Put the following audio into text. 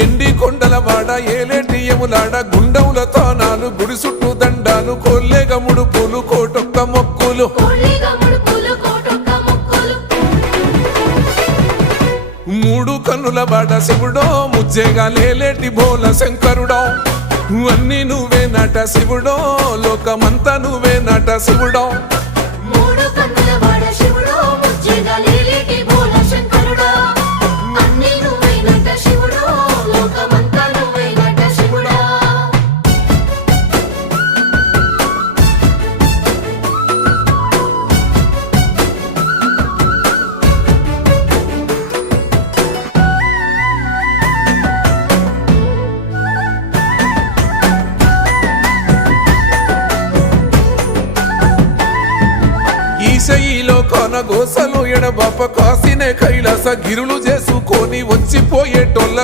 ఎండి కొండల వాడ ఏలేటి యములాడ గుండముల తానాలు గుడి చుట్టూ దండాలు కొల్లేగ ముడుపులు కోటొక్క మొక్కులు మూడు కన్నుల వాడ శివుడో ముజ్జేగా లేలేటి బోల శంకరుడో అన్ని నువ్వే నట శివుడో లోకమంతా నువ్వే నట శివుడో ఈశయిలో కొనగోసలు ఎడబాప కాసినే కైలాస గిరులు చేసుకొని వచ్చిపోయేటోళ్ళ